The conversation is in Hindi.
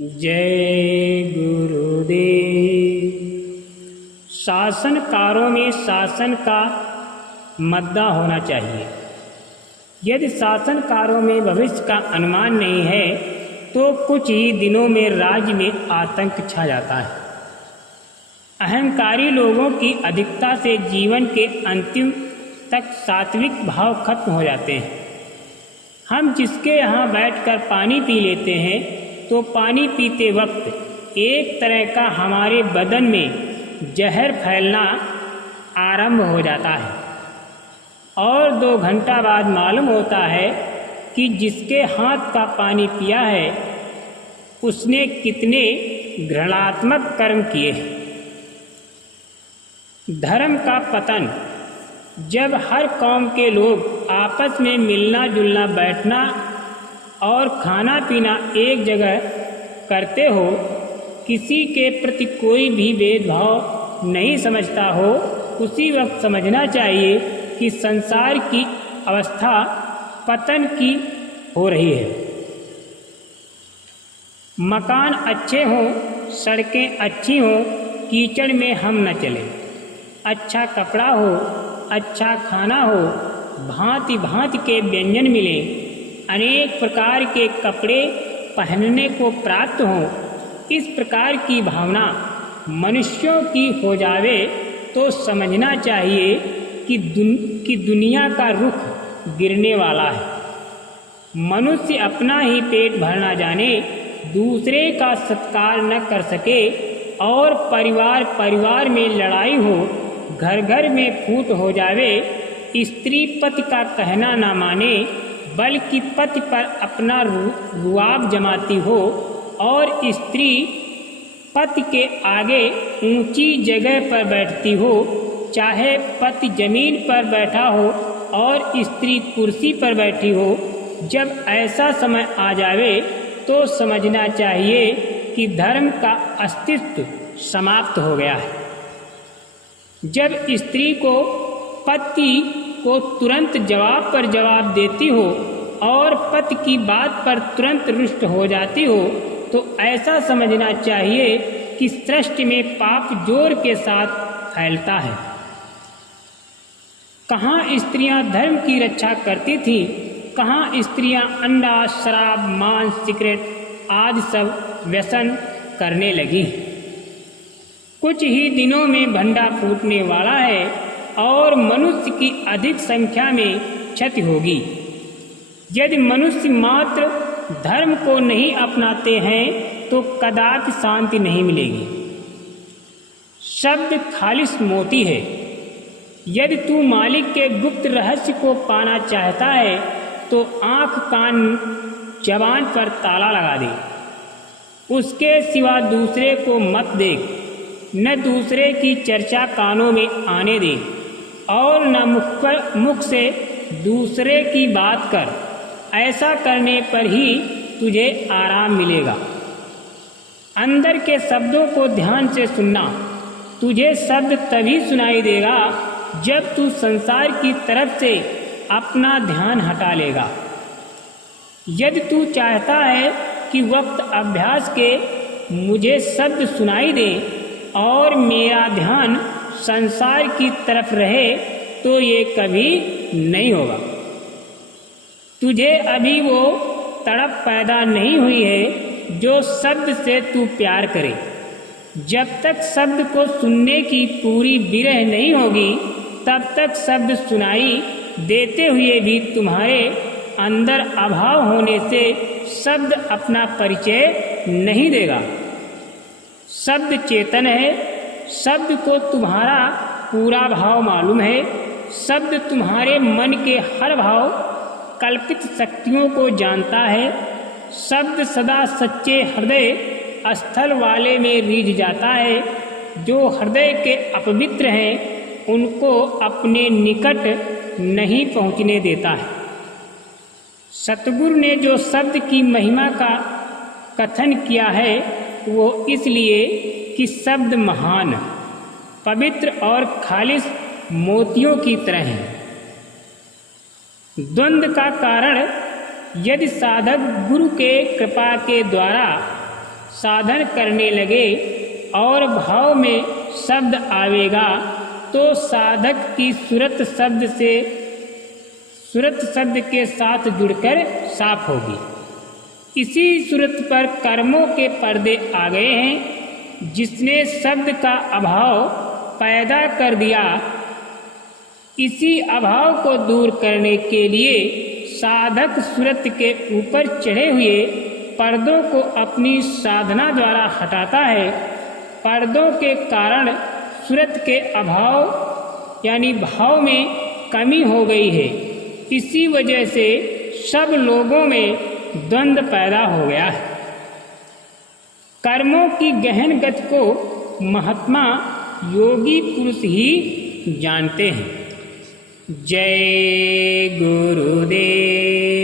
जय गुरुदेव। शासनकारों में शासन का मद्दा होना चाहिए। यदि शासनकारों में भविष्य का अनुमान नहीं है तो कुछ ही दिनों में राज्य में आतंक छा जाता है। अहंकारी लोगों की अधिकता से जीवन के अंतिम तक सात्विक भाव खत्म हो जाते हैं। हम जिसके यहाँ बैठकर पानी पी लेते हैं तो पानी पीते वक्त एक तरह का हमारे बदन में जहर फैलना आरंभ हो जाता है और 2 घंटा बाद मालूम होता है कि जिसके हाथ का पानी पिया है उसने कितने घृणात्मक कर्म किए हैं। धर्म का पतन। जब हर कौम के लोग आपस में मिलना जुलना बैठना और खाना पीना एक जगह करते हो, किसी के प्रति कोई भी भेदभाव नहीं समझता हो, उसी वक्त समझना चाहिए कि संसार की अवस्था पतन की हो रही है। मकान अच्छे हों, सड़कें अच्छी हों, कीचड़ में हम न चलें। अच्छा कपड़ा हो, अच्छा खाना हो, भांति भांति के व्यंजन मिलें, अनेक प्रकार के कपड़े पहनने को प्राप्त हों। इस प्रकार की भावना मनुष्यों की हो जावे तो समझना चाहिए कि दुनिया का रुख गिरने वाला है। मनुष्य अपना ही पेट भरना जाने, दूसरे का सत्कार न कर सके और परिवार परिवार में लड़ाई हो, घर घर में फूट हो जावे, स्त्री पति का कहना न माने बल्कि पति पर अपना रुआब जमाती हो और स्त्री पति के आगे ऊंची जगह पर बैठती हो, चाहे पति जमीन पर बैठा हो और स्त्री कुर्सी पर बैठी हो। जब ऐसा समय आ जावे तो समझना चाहिए कि धर्म का अस्तित्व समाप्त हो गया है। जब स्त्री को पति को तुरंत जवाब पर जवाब देती हो और पति की बात पर तुरंत रुष्ट हो जाती हो तो ऐसा समझना चाहिए कि सृष्टि में पाप जोर के साथ फैलता है। कहाँ स्त्रियां धर्म की रक्षा करती थीं, कहाँ स्त्रियां अंडा, शराब, मांस, सिगरेट आदि सब व्यसन करने लगी। कुछ ही दिनों में भंडा फूटने वाला है और मनुष्य की अधिक संख्या में क्षति होगी। यदि मनुष्य मात्र धर्म को नहीं अपनाते हैं तो कदापि शांति नहीं मिलेगी। शब्द खालिस मोती है। यदि तू मालिक के गुप्त रहस्य को पाना चाहता है तो आंख कान जबान पर ताला लगा दे। उसके सिवा दूसरे को मत देख, न दूसरे की चर्चा कानों में आने दे और न मुख से दूसरे की बात कर। ऐसा करने पर ही तुझे आराम मिलेगा। अंदर के शब्दों को ध्यान से सुनना। तुझे शब्द तभी सुनाई देगा जब तू संसार की तरफ से अपना ध्यान हटा लेगा। यदि तू चाहता है कि वक्त अभ्यास के मुझे शब्द सुनाई दे और मेरा ध्यान संसार की तरफ रहे तो ये कभी नहीं होगा। तुझे अभी वो तड़प पैदा नहीं हुई है जो शब्द से तू प्यार करे। जब तक शब्द को सुनने की पूरी विरह नहीं होगी तब तक शब्द सुनाई देते हुए भी तुम्हारे अंदर अभाव होने से शब्द अपना परिचय नहीं देगा। शब्द चेतन है। शब्द को तुम्हारा पूरा भाव मालूम है। शब्द तुम्हारे मन के हर भाव कल्पित शक्तियों को जानता है। शब्द सदा सच्चे हृदय स्थल वाले में रीझ जाता है। जो हृदय के अपवित्र हैं उनको अपने निकट नहीं पहुँचने देता है। सतगुरु ने जो शब्द की महिमा का कथन किया है वो इसलिए कि शब्द महान, पवित्र और खालिस मोतियों की तरह है। द्वंद्व का कारण यदि साधक गुरु के कृपा के द्वारा साधन करने लगे और भाव में शब्द आवेगा तो साधक की सुरत शब्द के साथ जुड़कर साफ होगी। इसी सुरत पर कर्मों के पर्दे आ गए हैं। जिसने शब्द का अभाव पैदा कर दिया, इसी अभाव को दूर करने के लिए साधक सुरत के ऊपर चढ़े हुए पर्दों को अपनी साधना द्वारा हटाता है। पर्दों के कारण सुरत के अभाव यानी भाव में कमी हो गई है। इसी वजह से सब लोगों में द्वंद्व पैदा हो गया है। कर्मों की गहन गति को महात्मा योगी पुरुष ही जानते हैं। जय गुरुदेव।